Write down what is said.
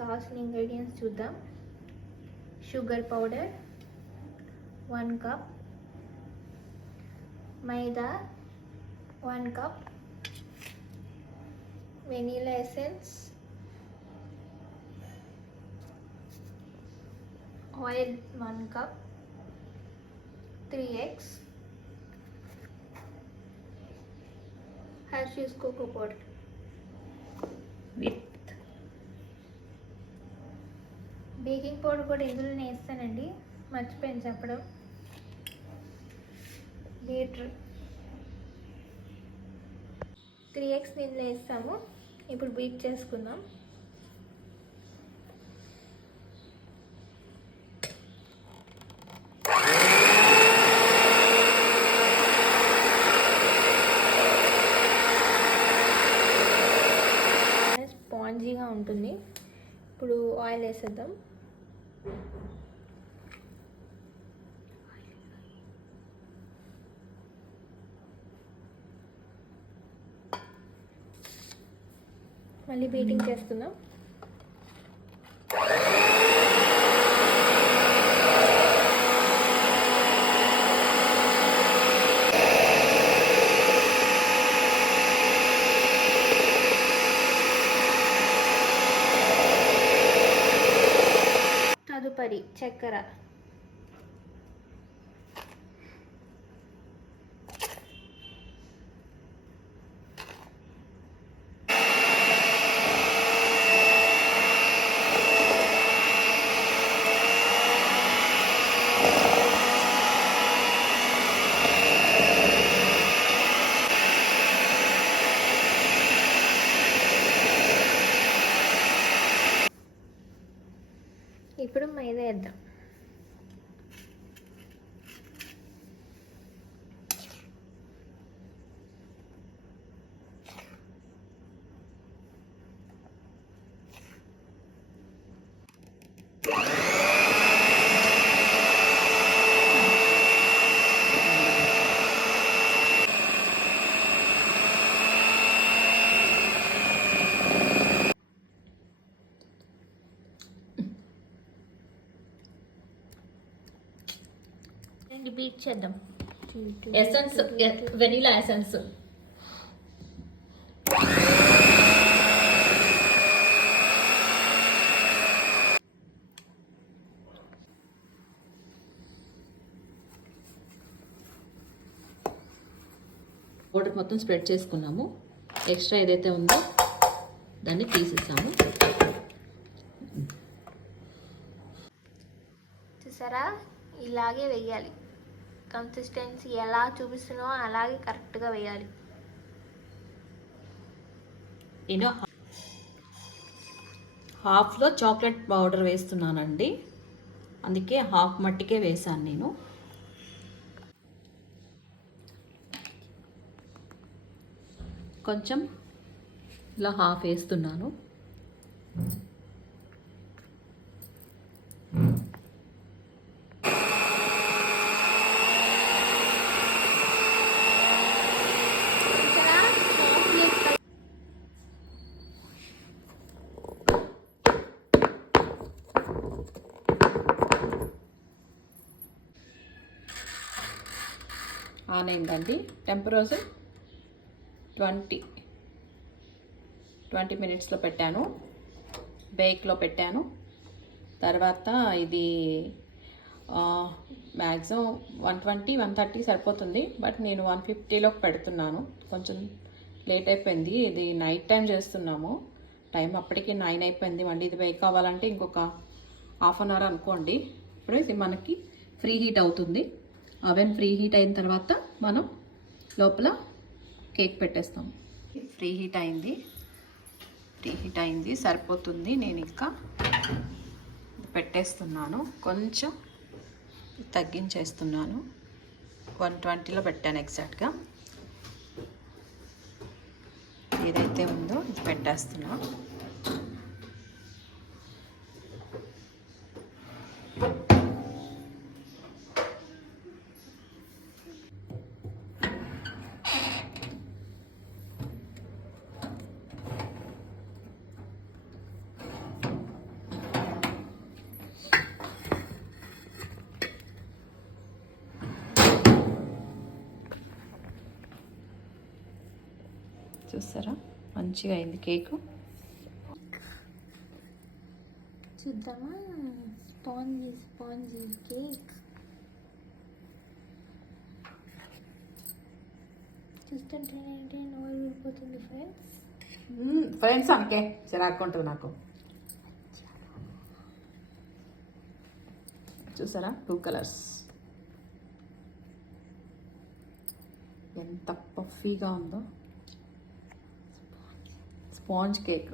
కావాల్సిన ఇంగ్రీడియంట్స్ చూద్దాం. Sugar powder 1 కప్, maida 1 cup, vanilla essence, oil 1 కప్, 3 eggs, Hershey's cocoa powder with baking powder కూడా ఇందులోనే వేస్తానండి, మర్చిపోయాను చెప్పడం. బీటర్ 3 eggs దీనిలో వేస్తాము. ఇప్పుడు బీట్ చేసుకుందాం. స్పాంజీగా ఉంటుంది. ఇప్పుడు ఆయిల్ వేసేద్దాం. మళ్ళీ బీటింగ్ చేస్తున్నాం. తదుపరి చక్కెర, ఇప్పుడు మైదా వేద్దాం. బీట్ చేద్దాం. Essence, vanilla essence. పౌడర్ మొత్తం స్ప్రెడ్ చేసుకున్నాము. ఎక్స్ట్రా ఏదైతే ఉందో దాన్ని తీసేసాము. చూసారా, ఇలాగే వేయాలి. కన్సిస్టెన్సీ ఎలా చూపిస్తున్నావో అలాగే కరెక్ట్గా వేయాలి. నేను హాఫ్లో చాక్లెట్ పౌడర్ వేస్తున్నానండి, అందుకే హాఫ్ మట్టికే వేసాను నేను. కొంచెం ఇలా హాఫ్ వేస్తున్నాను. ఆన్ అయిందండి. టెంపరేచర్ 20 మినిట్స్లో పెట్టాను, బేక్లో పెట్టాను. తర్వాత ఇది మ్యాక్సిమం 120-130 సరిపోతుంది, బట్ నేను 150లోకి పెడుతున్నాను. కొంచెం లేట్ అయిపోయింది, ఇది నైట్ టైం చేస్తున్నాము. టైం అప్పటికి 9 అయిపోయింది. మళ్ళీ ఇది బేక్ అవ్వాలంటే ఇంకొక హాఫ్ అన్ అవర్ అనుకోండి. ఇప్పుడు ఇది మనకి ఫ్రీ హీట్ అవుతుంది. అవెన్ ఫ్రీ హీట్ అయిన తర్వాత మనం లోపల కేక్ పెట్టేస్తాం. ఫ్రీ హీట్ అయింది, సరిపోతుంది. నేను ఇంకా పెట్టేస్తున్నాను, కొంచెం తగ్గించేస్తున్నాను. 120లో పెట్టాను ఎగ్జాక్ట్గా. ఏదైతే ఉందో ఇది పెట్టేస్తున్నాను. చూస్తారా మంచిగా అయింది కేకు. చూద్దామా? స్పాంజీ స్పాంజీ కేక్ చూస్తుంటే ఏంటి నోరు ఊరిపోతుంది ఫ్రెండ్స్. ఫ్రెండ్స్ అనకే చిరాకుంటుంది నాకు. చూసారా 2 కలర్స్ ఎంత పఫీగా ఉందో. Sponge cake